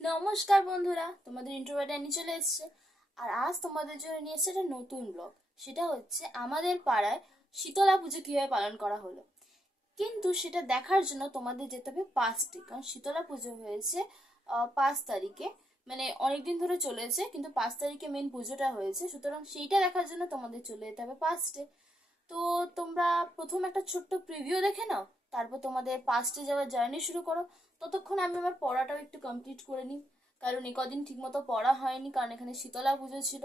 নমস্কার বন্ধুরা, তোমাদের ইন্ট্রোভার্ট অ্যানি চলে এসেছে। আর আজ তোমাদের জন্য নিয়ে এসেছে একটা নতুন ব্লগ। সেটা হচ্ছে আমাদের পাড়ায় শীতলা পুজো কিভাবে পালন করা হলো। কিন্তু সেটা দেখার জন্য তোমাদের যেতে হবে 5টি, কারণ শীতলা পুজো হয়েছে 5 তারিখে, মানে অনেকদিন ধরে চলেছে, কিন্তু 5 তারিখে মেন পুজোটা হয়েছে। সুতরাং সেইটা দেখার জন্য তোমাদের চলে যেতে হবে 5টে। তো তোমরা প্রথম একটা ছোট্ট প্রিভিউ দেখে নাও, তারপর তোমাদের 5টে যাওয়ার জার্নি শুরু করো। ততক্ষণ আমি আমার পড়াটাও একটু কমপ্লিট করে নিই, কারণ এই কদিন ঠিকমতো পড়া হয়নি, কারণ এখানে শীতলা পুজো ছিল।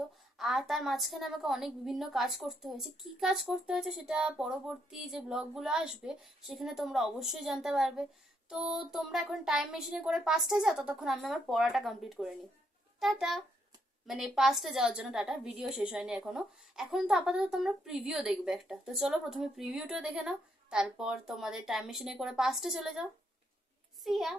আর তার মাঝখানে আমাকে অনেক বিভিন্ন কাজ করতে হয়েছে। কি কাজ করতে হয়েছে সেটা পরবর্তী যে ব্লগগুলো আসবে সেখানে তোমরা অবশ্যই জানতে পারবে। তো তোমরা এখন টাইম মেশিনে করে 5টায় যাও, ততক্ষণ আমি আমার পড়াটা কমপ্লিট করে নিই। টাটা। মানে 5টে যাওয়ার জন্য টাটা। ভিডিও শেষ হয়নি এখনো। এখন তো আপাতত তোমরা প্রিভিউ দেখবে একটা, তো চলো প্রথমে প্রিভিউটা দেখে নাও, তারপর তোমাদের টাইম মেশিনে করে 5টে চলে যাও। সিয়া।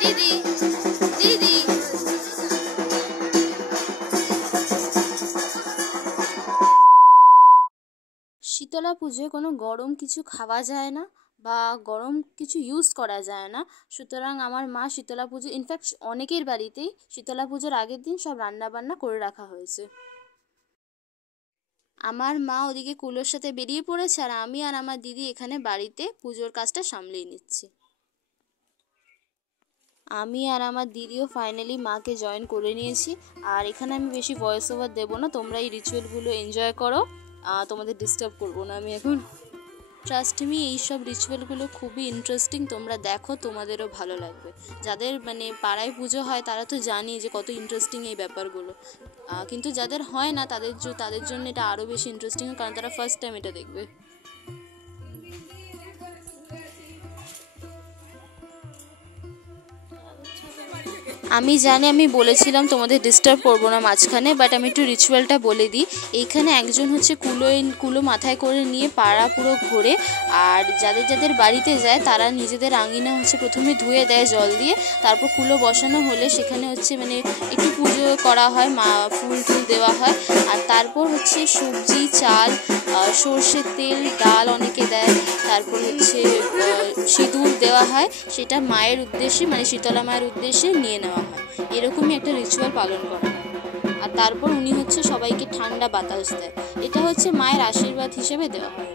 দিদি দিদি শীতলা পুজোয় কোনো গরম কিছু খাওয়া যায় না বা গরম কিছু ইউজ করা যায় না। সুতরাং আমার মা শীতলা পুজো, ইনফ্যাক্ট অনেকের বাড়িতেই শীতলা পুজোর আগের দিন সব রান্না বান্না করে রাখা হয়েছে। আমার মা ওদিকে কুলোর সাথে বেরিয়ে পড়েছে, আর আমি আর আমার দিদি এখানে বাড়িতে পুজোর কাজটা সামলিয়ে নিচ্ছি। আমি আর আমার দিদিও ফাইনালি মাকে জয়েন করে নিয়েছি। আর এখানে আমি বেশি ভয়েস ওভার দেবো না, তোমরা এই রিচুয়ালগুলো এনজয় করো, তোমাদের ডিস্টার্ব করবো না আমি এখন। ট্রাস্ট মি, এইসব রিচুয়ালগুলো খুবই ইন্টারেস্টিং, তোমরা দেখো, তোমাদেরও ভালো লাগবে। যাদের মানে পাড়ায় পুজো হয় তারা তো জানি যে কত ইন্টারেস্টিং এই ব্যাপারগুলো, কিন্তু যাদের হয় না তাদের জন্য এটা আরও বেশি ইন্টারেস্টিং, কারণ তারা ফার্স্ট টাইম এটা দেখবে। আমি জানি আমি বলেছিলাম তোমাদের ডিস্টার্ব করবো না মাঝখানে, বাট আমি একটু রিচুয়ালটা বলে দিই। এইখানে একজন হচ্ছে কুলো মাথায় করে নিয়ে পাড়া পুরো ঘোরে, আর যাদের যাদের বাড়িতে যায় তারা নিজেদের আঙিনা হচ্ছে প্রথমে ধুয়ে দেয় জল দিয়ে, তারপর কুলো বসানো হলে সেখানে হচ্ছে মানে একটু পুজো করা হয়, ফুল টুল দেওয়া হয়, আর তারপর হচ্ছে সবজি, চাল, সর্ষের তেল, ডাল অনেকে দেয়, তারপর হচ্ছে সিঁদুর দেওয়া হয়, সেটা মায়ের উদ্দেশ্যে মানে শীতলা মায়ের উদ্দেশ্যে নিয়ে নেওয়া হয়। এরকমই একটা রিচুয়াল পালন করা হয়। আর তারপর উনি হচ্ছে সবাইকে ঠান্ডা বাতাস দেয়, এটা হচ্ছে মায়ের আশীর্বাদ হিসেবে দেওয়া হয়।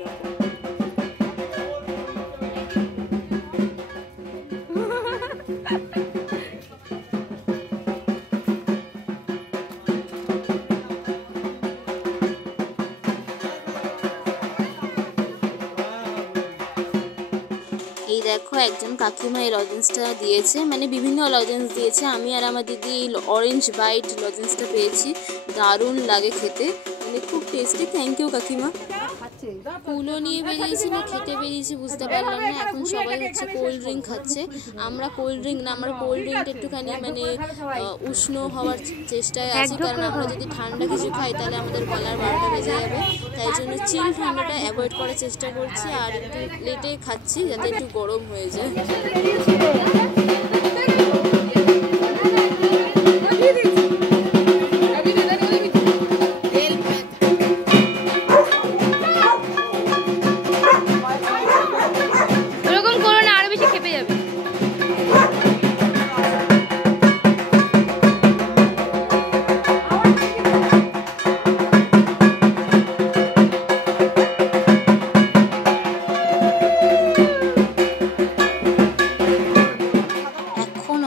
এই দেখো একজন কাকিমা এই লজেন্সটা দিয়েছে, মানে বিভিন্ন লজেন্স দিয়েছে। আমি আর আমার দিদি এই অরেঞ্জ বাইট লজেন্সটা পেয়েছি, দারুণ লাগে খেতে, মানে খুব টেস্টি। থ্যাংক ইউ কাকিমা। কুলো নিয়ে বেরিয়েছি না খেতে বেরিয়েছি বুঝতে পারলাম না। এখন সবাই হচ্ছে কোল্ড ড্রিঙ্ক খাচ্ছে, আমরা কোল্ড ড্রিঙ্ক না, আমরা কোল্ড ড্রিঙ্কটা একটুখানি মানে উষ্ণ হওয়ার চেষ্টায় আছি, কারণ আমরা যদি ঠান্ডা কিছু খাই তাহলে আমাদের গলার 12টা বেজে যাবে, তাই জন্য চিল ঠান্ডাটা অ্যাভয়েড করার চেষ্টা করছি, আর একটু লেটে খাচ্ছি যাতে একটু গরম হয়ে যায়।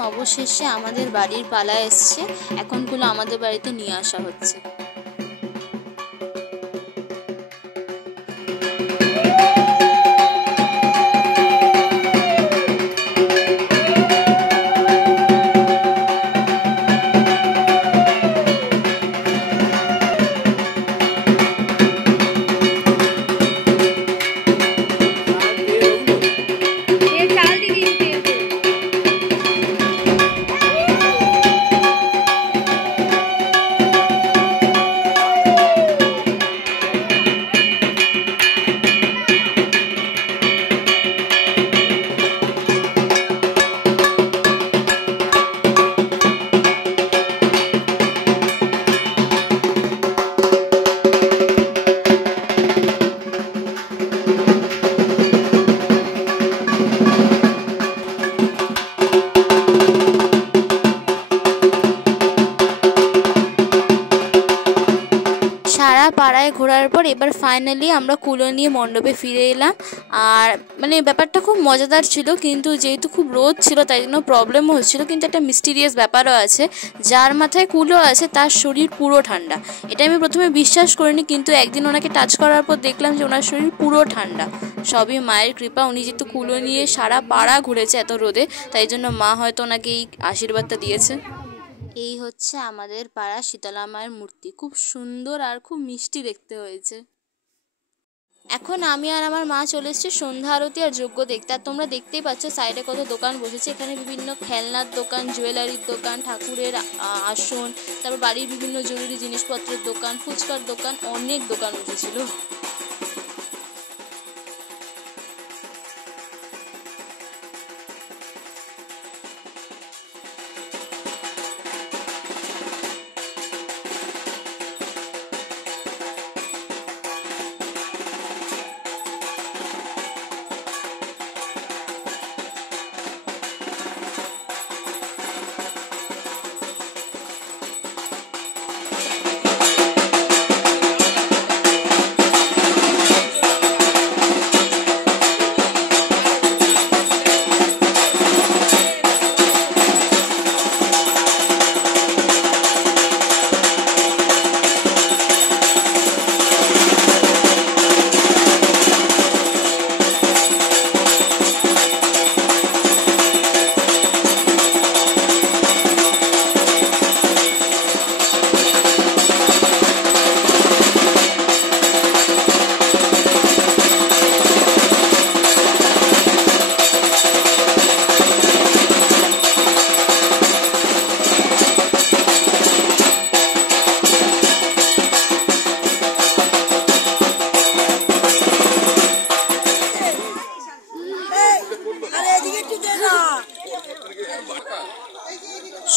অবশেষে আমাদের বাড়ির পালা এসছে, এখনগুলো আমাদের বাড়িতে নিয়ে আসা হচ্ছে। ঘোরার পর এবার ফাইনালি আমরা কুলো নিয়ে মণ্ডপে ফিরে এলাম। আর মানে ব্যাপারটা খুব মজাদার ছিল, কিন্তু যেহেতু খুব রোদ ছিল তাই জন্য প্রবলেমও হচ্ছিলো। কিন্তু একটা মিস্টিরিয়াস ব্যাপারও আছে, যার মাথায় কুলো আছে তার শরীর পুরো ঠান্ডা। এটা আমি প্রথমে বিশ্বাস করিনি, কিন্তু একদিন ওনাকে টাচ করার পর দেখলাম যে ওনার শরীর পুরো ঠান্ডা। সবই মায়ের কৃপা। উনি যেহেতু কুলো নিয়ে সারা পাড়া ঘুরেছে এত রোদে, তাই জন্য মা হয়তো ওনাকে এই আশীর্বাদটা দিয়েছে। এই হচ্ছে আমাদের পাড়া শীতলা মায়ের মূর্তি, খুব সুন্দর আর খুব মিষ্টি দেখতে হয়েছে। এখন আমি আর আমার মা চলে এসেছি সন্ধ্যা আরতি আর যজ্ঞ দেখতে। আর তোমরা দেখতেই পাচ্ছ সাইডে কত দোকান বসেছে। এখানে বিভিন্ন খেলনার দোকান, জুয়েলারির দোকান, ঠাকুরের আসন, তারপর বাড়ির বিভিন্ন জরুরি জিনিসপত্রের দোকান, ফুচকার দোকান, অনেক দোকান বসেছিল।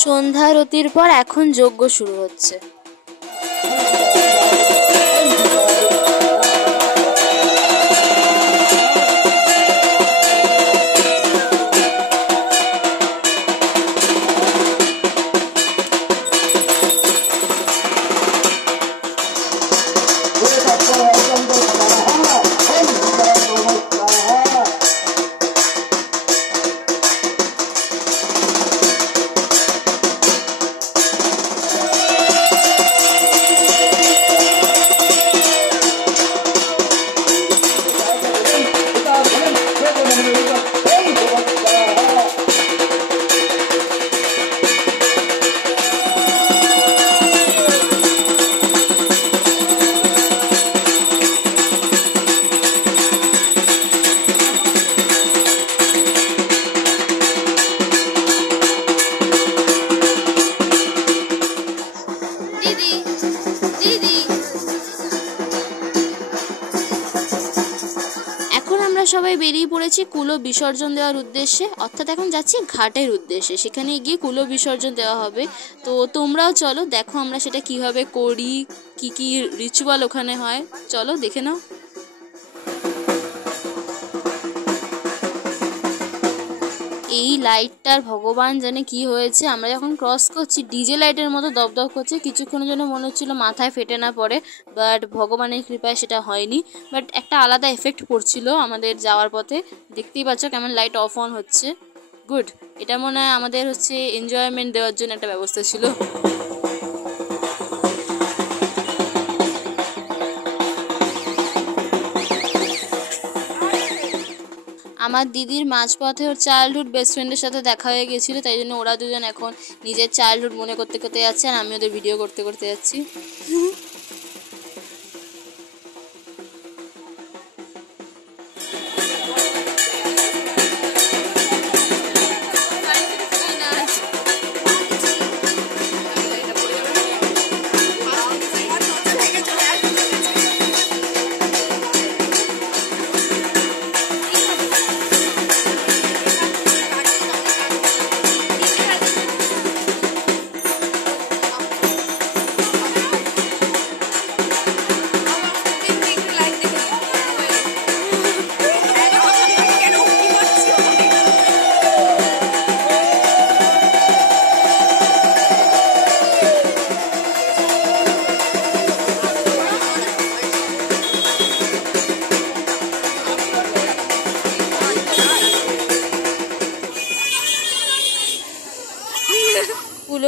সন্ধ্যা আরতির পর এখন যজ্ঞ শুরু হচ্ছে। সবাই বেরিয়ে পড়েছি কুলো বিসর্জন দেওয়ার উদ্দেশ্যে, অর্থাৎ এখন যাচ্ছি ঘাটের উদ্দেশ্যে। সেখানে গিয়ে কুলো বিসর্জন দেওয়া হবে। তো তোমরাও চলো, দেখো আমরা সেটা কিভাবে করি, কি কি রিচুয়াল ওখানে হয়, চলো দেখে নাও। এই লাইটটার ভগবান জানে কি হয়েছে, আমরা যখন ক্রস করছি ডিজে লাইটের মতো দপদপ করছে। কিছুক্ষণের জন্য মনে হচ্ছিল মাথায় ফেটে না পড়ে, বাট ভগবানের কৃপায় সেটা হয়নি। বাট একটা আলাদা এফেক্ট পড়ছিল আমাদের যাওয়ার পথে। দেখতেই পাচ্ছ কেমন লাইট অফ অন হচ্ছে। গুড, এটা মনে হয় আমাদের হচ্ছে এনজয়মেন্ট দেওয়ার জন্য একটা ব্যবস্থা ছিল। আমার দিদির মাঝপথে ওর চাইল্ডহুড বেস্ট ফ্রেন্ডের সাথে দেখা হয়ে গেছিলো, তাই জন্য ওরা দুজন এখন নিজের চাইল্ডহুড মনে করতে করতে যাচ্ছে, আর আমি ওদের ভিডিও করতে করতে যাচ্ছি।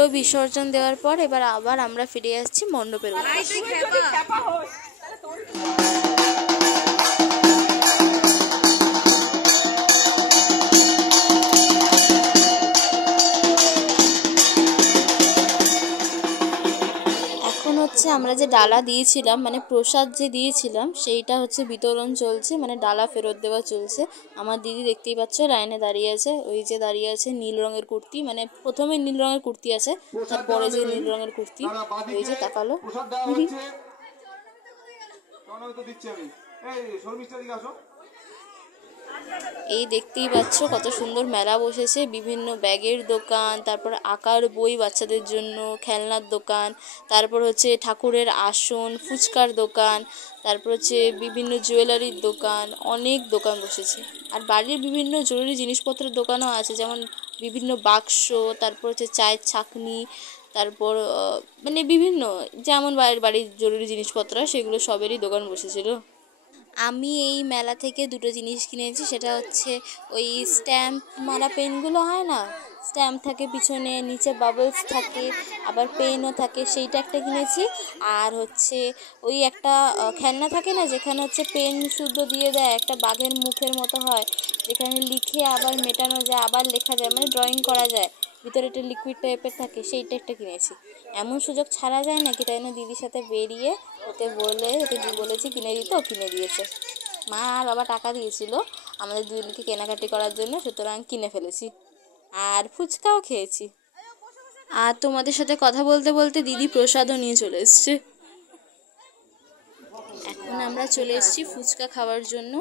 ধুলো বিসর্জন দেওয়ার পর এবার আবার আমরা ফিরে আসছি মণ্ডপের উদ্দেশ্যে। এখন হচ্ছে আমরা যে ডালা দিয়েছিলাম, মানে প্রসাদ যে দিয়েছিলাম, সেইটা হচ্ছে বিতরণ চলছে, মানে ডালা ফেরত দেওয়া চলছে। আমার দিদি দেখতেই পাচ্ছ লাইনে দাঁড়িয়ে আছে, ওই যে দাঁড়িয়ে আছে নীল রঙের কুর্তি, মানে প্রথমে নীল রঙের কুর্তি আছে, তারপরে যে নীল রঙের কুর্তি, ওই যে তাকালো। এই দেখতেই পাচ্ছ কত সুন্দর মেলা বসেছে, বিভিন্ন ব্যাগের দোকান, তারপর আঁকার বই বাচ্চাদের জন্য, খেলনার দোকান, তারপর হচ্ছে ঠাকুরের আসন, ফুচকার দোকান, তারপর হচ্ছে বিভিন্ন জুয়েলারির দোকান, অনেক দোকান বসেছে। আর বাড়ির বিভিন্ন জরুরি জিনিসপত্রের দোকানও আছে, যেমন বিভিন্ন বাক্স, তারপর হচ্ছে চায়ের ছাঁকনি, তারপর মানে বিভিন্ন যেমন বাড়ির জরুরি জিনিসপত্র সেগুলো সবেরই দোকান বসেছিল। আমি এই মেলা থেকে দুটো জিনিস কিনেছি, সেটা হচ্ছে ওই স্ট্যাম্প মারা পেনগুলো হয় না, স্ট্যাম্প থাকে পিছনে, নিচে বাবলস থাকে, আবার পেনও থাকে, সেইটা একটা কিনেছি। আর হচ্ছে ওই একটা খেলনা থাকে না, যেখানে হচ্ছে পেন শুদ্ধ দিয়ে দেয়, একটা বাঘের মুখের মতো হয়, যেখানে লিখে আবার মেটানো যায়, আবার লেখা যায়, মানে ড্রয়িং করা যায়, ভিতরে একটা লিকুইড টাইপের থাকে, সেইটা একটা কিনেছি। এমন সুযোগ ছাড়া যায় নাকি, তাই না দিদির সাথে বেরিয়ে ওকে বলেছি কিনে দিতে, ও কিনে দিয়েছে। মা আর বাবা টাকা দিয়েছিল আমাদের দুজনকে কেনাকাটি করার জন্য, সুতরাং কিনে ফেলেছি, আর ফুচকাও খেয়েছি। আর তোমাদের সাথে কথা বলতে বলতে দিদি প্রসাদও নিয়ে চলে এসছে। এখন আমরা চলে এসেছি ফুচকা খাওয়ার জন্য।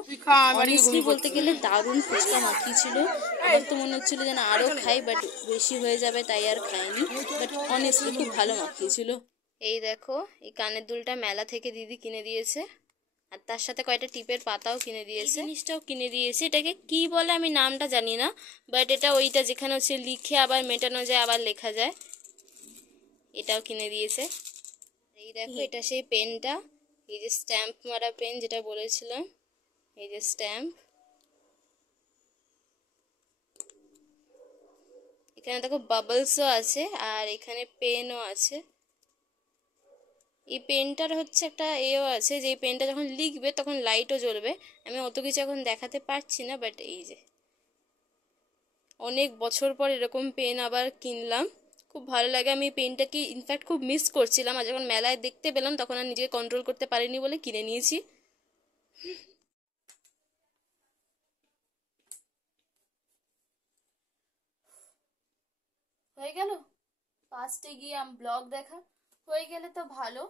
অনেস্টলি বলতে গেলে দারুণ ফুচকা মাখিয়েছিল, আমার তো মনে হচ্ছিল যেন আরও খাই, বাট বেশি হয়ে যাবে তাই আর খাইনি, বাট অনেস্টলি খুব ভালো মাখিয়েছিল। এই দেখো, এই কানের দুলটা মেলা থেকে দিদি কিনে দিয়েছে, আর তার সাথে কয়টা টিপের পাতাও কিনে দিয়েছে, জিনিসটাও কিনে দিয়েছে, এটাকে কি বলে আমি নামটা জানি না, বাট এটা ওইটা যেখানে হচ্ছে লিখে আবার মেটানো যায়, আবার লেখা যায়, এটাও কিনে দিয়েছে। এই দেখো, এটা সেই পেনটা, এই যে স্ট্যাম্প মারা পেন যেটা বলেছিলাম, এই যে স্ট্যাম্প, এখানে দেখো বাবলসও আছে, আর এখানে পেনও আছে। এই পেনটার হচ্ছে একটা এও আছে, যে এই পেনটা যখন লিখবে তখন লাইটও জ্বলবে, আমি অত কিছু এখন দেখাতে পারছি না, বাট এই যে অনেক বছর পর এরকম পেন আবার কিনলাম, খুব ভালো লাগে। আমি এই পেনটাকে ইনফ্যাক্ট খুব মিস করছিলাম, আর যখন মেলায় দেখতে পেলাম তখন আর নিজেকে কন্ট্রোল করতে পারিনি বলে কিনে নিয়েছি। হয়ে গেল ফার্স্টে গিয়ে ব্লগ দেখা, হয়ে গেলে তো ভালো।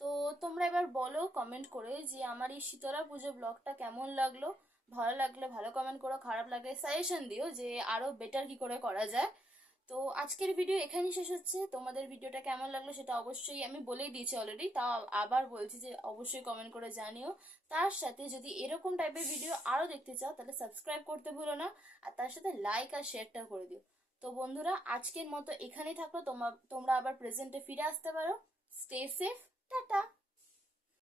তো তোমরা এবার বলো কমেন্ট করে যে আমার এই শীতলা পুজো ব্লগটা কেমন লাগলো। ভালো লাগলে ভালো কমেন্ট করো, খারাপ লাগলে সাজেশন দিও যে আরো বেটার কি করে করা যায়। তো আজকের ভিডিও এখানেই শেষ হচ্ছে। তোমাদের ভিডিওটা কেমন লাগলো সেটা অবশ্যই আমি বলেই দিয়েছি অলরেডি, তাও আবার বলছি যে অবশ্যই কমেন্ট করে জানিও। তার সাথে যদি এরকম টাইপের ভিডিও আরো দেখতে চাও তাহলে সাবস্ক্রাইব করতে ভুলো না, আর তার সাথে লাইক আর শেয়ারটা করে দিও। তো বন্ধুরা, আজকের মতো এখানেই থাকলো, তোমরা আবার প্রেজেন্টে ফিরে আসতে পারো। Stay safe, tata.